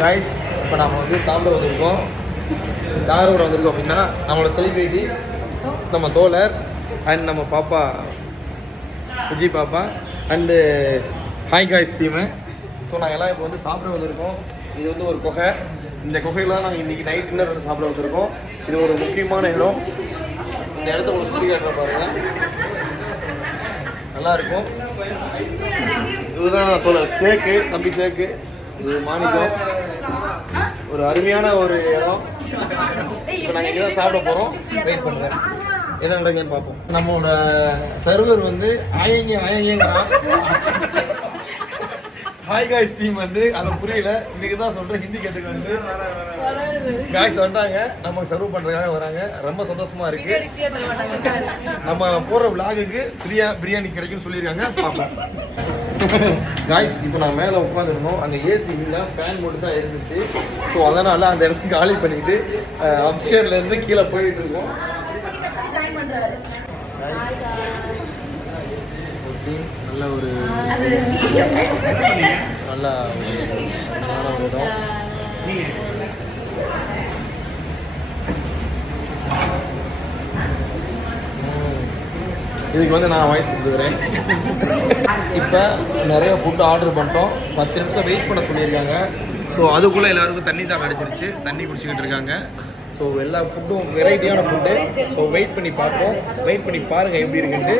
Guys இப்போ நாம வந்து சாப்பிட வந்திருக்கோம். யாரோட வந்திருக்கோம் அப்படின்னா நம்மளோட செலிபிரிட்டிஸ், நம்ம தோழர் அண்ட் நம்ம பாப்பா விஜய் பாப்பா and hi guys team. So நாங்கள் எல்லாம் இப்போ வந்து சாப்பிட வந்திருக்கோம். இது வந்து ஒரு குகை. இந்த குகையில் தான் நாங்கள் இன்றைக்கி நைட் டின்னர் வந்து சாப்பிட வந்திருக்கோம். இது ஒரு முக்கியமான இடம். இந்த இடத்த ஒரு சுற்றி காட்டுற பாருங்கள், நல்லாயிருக்கும். இதுதான் தோழர் சேக்கு, தம்பி சேக்கு. இது மாணிக்கம். ஒரு அருமையான ஒரு இடம். இப்போ நாங்கள் இங்கே தான் சாப்பிட போகிறோம். வெயிட் பண்ணுறேன், என்ன நடக்குதுன்னு பார்ப்போம். நம்மளோட சர்வர் வந்து ஆயங்கிறான். ஹாய் காய்ஸ் டீம் வந்து அதை புரியல, இன்னைக்கு தான் சொல்கிறேன். ஹிந்தி கற்றுக்க வந்து காய்ஸ் வந்துட்டாங்க, நம்ம சர்வ் பண்ணுறதுக்காக வராங்க. ரொம்ப சந்தோஷமாக இருக்குது. நம்ம போகிற விலாகுக்கு ஃப்ரீயாக பிரியாணி கிடைக்குன்னு சொல்லியிருக்காங்க, பார்ப்போம். காய்ஸ் இப்போ நான் மேலே உட்காந்துருந்தோம். அந்த ஏசி இல்லை, ஃபேன் மட்டும் தான் இருந்துச்சு. ஸோ அதனால் அந்த இடத்துக்கு காலி பண்ணிக்கிட்டு அப்ஸ்டேர்லேருந்து கீழே போயிட்டு இருக்கோம். நல்ல ஒரு நல்ல ஒரு இடம். இதுக்கு வந்து நான் வாய்ஸ் கொடுத்துக்கிறேன். இப்போ நிறைய ஃபுட்டு ஆர்டர் பண்ணிட்டோம். 10 நிமிஷம் வெயிட் பண்ண சொல்லியிருக்காங்க. ஸோ அதுக்குள்ளே எல்லாருக்கும் தண்ணி தான் கிடச்சிருச்சு, தண்ணி குடிச்சிக்கிட்டு இருக்காங்க. ஸோ எல்லா ஃபுட்டும் வெரைட்டியான ஃபுட்டு. ஸோ வெயிட் பண்ணி பார்ப்போம். வெயிட் பண்ணி பாருங்கள் எப்படி இருக்குன்ட்டு.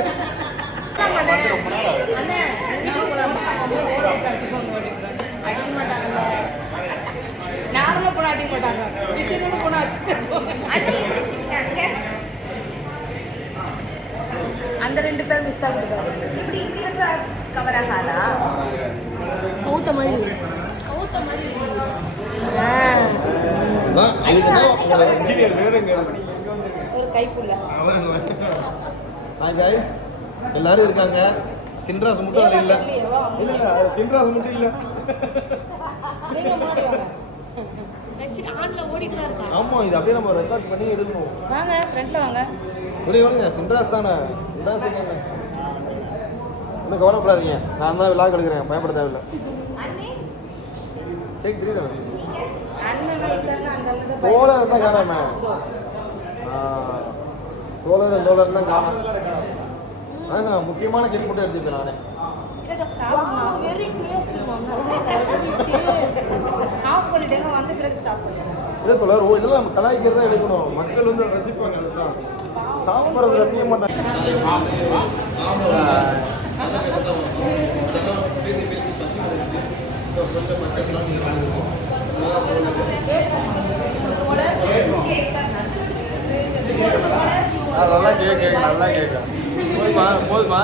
அந்த ரெண்டு பேர் மிஸ் ஆகுது. இப்படி வச்சா கவர் ஆகாதா? கவுத்த மாதிரி ஒரு கைப்புள்ள. எல்லாரும் இருக்காங்க. சின்ராஸ் மட்டும் அது இல்லை. இல்லை சின்ராஸ் மட்டும் இல்லை. ஆமாம், இது அப்படியே நம்ம ரெக்கார்ட் பண்ணி எடுக்கணும். வாங்க ஃப்ரெண்ட்ல வாங்க. விடுங்க, சின்ராஸ் தானே. சின்ராஸ் தானே, ஒன்றும் கவலைப்படாதீங்க. நான் தான் விழா எடுக்கிறேன், பயப்பட தேவையில்லை. சரி தெரியல, தோழர் தான் காணாம. தோழர் தான் காணும். அதுதான் முக்கியமான செக் மட்டும் எடுத்துப்பேன் நானே. இல்லை தோழர், இதெல்லாம் நம்ம கலாய்க்கிறதா எடுக்கணும். மக்கள் வந்து ரசிப்பாங்க. அதுதான் சாப்பிட்றது ரசிக்க மாட்டாங்க. நல்லா கேட்க, நல்லா கேட்க. போதுமா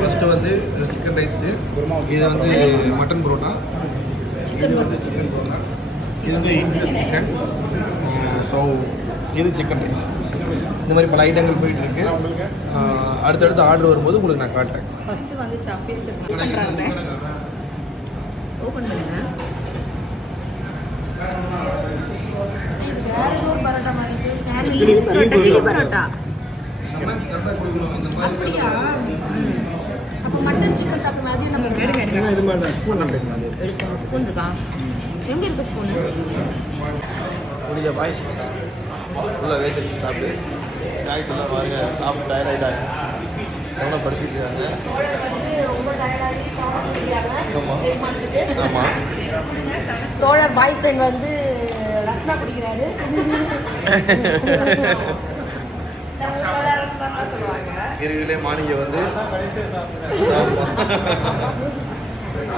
ஃபர்ஸ்ட்டு வந்து சிக்கன் ரைஸு, இது வந்து மட்டன் புரோட்டா, இது வந்து சிக்கன் புரோட்டா, இது வந்து இன்ட்ரெஸ் சிக்கன். ஸோ இது சிக்கன் ரைஸ். இந்த மாதிரி பல ஐட்டங்கள் போயிட்டுருக்கு. அடுத்தடுத்து ஆர்டர் வரும்போது உங்களுக்கு நான் காட்டுறேன். ஃபஸ்ட்டு வந்து சாப்பிட்டு ஓப்பன் பண்ணுங்க. வேற ஒரு பரோட்டா மாதிரி கிளி பரோட்டா. அப்படியா? அப்போ மட்டன் சிக்கன் சாப்பிட்ற மாதிரி நம்ம எடுங்க. இது மாதிரி தான் ஸ்பூன் எடுக்கணும். ஸ்பூன் இருக்கா? எங்கே இருக்குது ஸ்பூனு? முடிஞ்ச பாய்ஸ் ஃபுல்லாக வேத்திரிச்சு சாப்பிட்டு பாய்ஸ் எல்லாம் பாருங்க, சாப்பிட்டு டயர்ட் ஆகிட்டாங்க. சவுண்டாக படிச்சுட்டு இருக்காங்க. ஆமாம், தோழர் பாய் ஃப்ரெண்ட் வந்து ரஸ்னா குடிக்கிறாரு. இருக்கிறதுலே மாணிக்க வந்து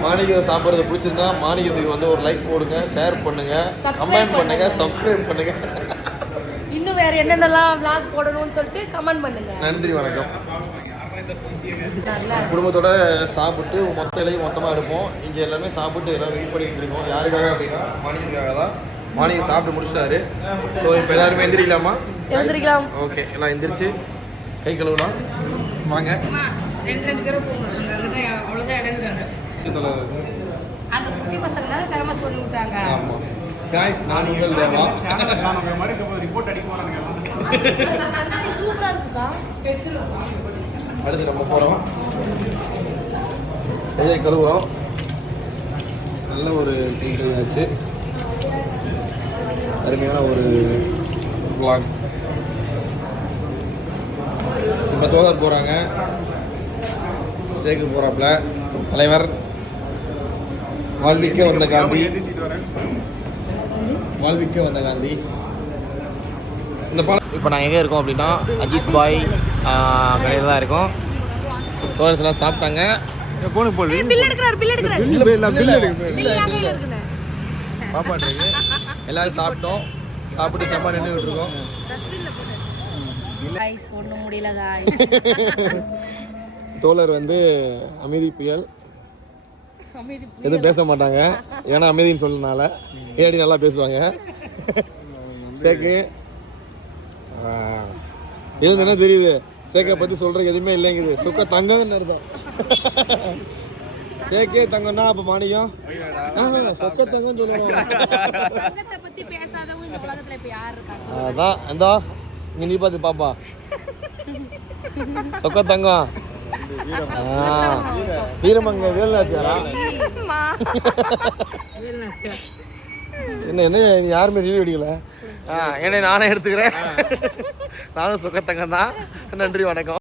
மாணிக்கம் சாப்பிட்றது பிடிச்சிருந்தா மாணிக்கத்துக்கு வந்து ஒரு லைக் போடுங்க, ஷேர் பண்ணுங்க, கமெண்ட் பண்ணுங்க, சப்ஸ்கிரைப் பண்ணுங்க. இன்னும் வேற என்னென்னலாம் vlog போடணும்னு சொல்லிட்டு கமெண்ட் பண்ணுங்க. நன்றி, வணக்கம். குடும்பத்தோட சாப்பிட்டு மொத்த இலையும் மொத்தமாக எடுப்போம். இங்கே எல்லாமே சாப்பிட்டு எல்லாம் வெயிட் பண்ணிட்டு இருக்கோம். யாருக்காக அப்படின்னா மாணிக்காக தான். மாணிக்கு சாப்பிட்டு முடிச்சிட்டாரு. ஸோ இப்போ எல்லாருமே எந்திரிக்கலாமா? எழுந்திரிக்கலாம். ஓகே, எல்லாம் எந்திரிச்சு கை கழுவலாம். வாங்க. ரெண்டு பேரும் போங்க. அவ்வளோதான் இடம். அந்த குட்டி பசங்க தான் ஃபேமஸ் பண்ணி விட்டாங்க. ஆமாம் காய்ஸ், நான் உங்கள் தேவா. ரிப்போர்ட் அடிக்க போறாங்க. சூப்பரா இருக்குக்கா. அடுத்து நம்ம போகிறோம், கையை கழுவுறோம். நல்ல ஒரு டீ ஆச்சு. அருமையான ஒரு vlog. இப்போ தோழர் போகிறாங்க, சேர்க்க போகிறாப்புல. தலைவர் வாழ்விக்க வந்த காந்தி, வாழ்விக்க வந்த காந்தி. இந்த பாலம் இப்போ நாங்கள் எங்கே இருக்கோம் அப்படின்னா அஜீஸ் பாய் கடையில் தான் இருக்கோம். தோழர்ஸ் எல்லாம் சாப்பிட்டாங்க. போன போல் பில் எடுக்கறாரு. சாப்பாடு எல்லாரும் சாப்பிட்டோம். சாப்பிட்டு சப்பா நின்றுட்டு இருக்கோம். गाइस ஒண்ணும் முடியல गाइस. தோழர் வந்து அமைதி புயல், எதுவும் பேச மாட்டாங்க. ஏன்னா அமைதின்னு சொன்னதுனால. ஏடி நல்லா பேசுவாங்க. சேக்கு இது என்ன தெரியுது, சேக்கை பற்றி சொல்கிறதுக்கு எதுவுமே இல்லைங்குது. சுக்க தங்கம்னு அர்த்தம். சேக்கே தங்கம்னா அப்போ மாணிக்கம் சொக்க தங்கம்னு சொல்லணும். தங்கத்தை பத்தி பேசாதவங்க இந்த உலகத்துல இப்ப யார் இருக்கா? அதான் இந்தா இங்கே நீ பார்த்து பாப்பா. சொக்க தங்கம் வீரமங்க வேலுநாச்சியாரா? என்ன என்ன யாருமே ரிவ்யூ அடிக்கல. என்னை நானே எடுத்துக்கிறேன். நானும் சுகத்தங்கம் தான். நன்றி, வணக்கம்.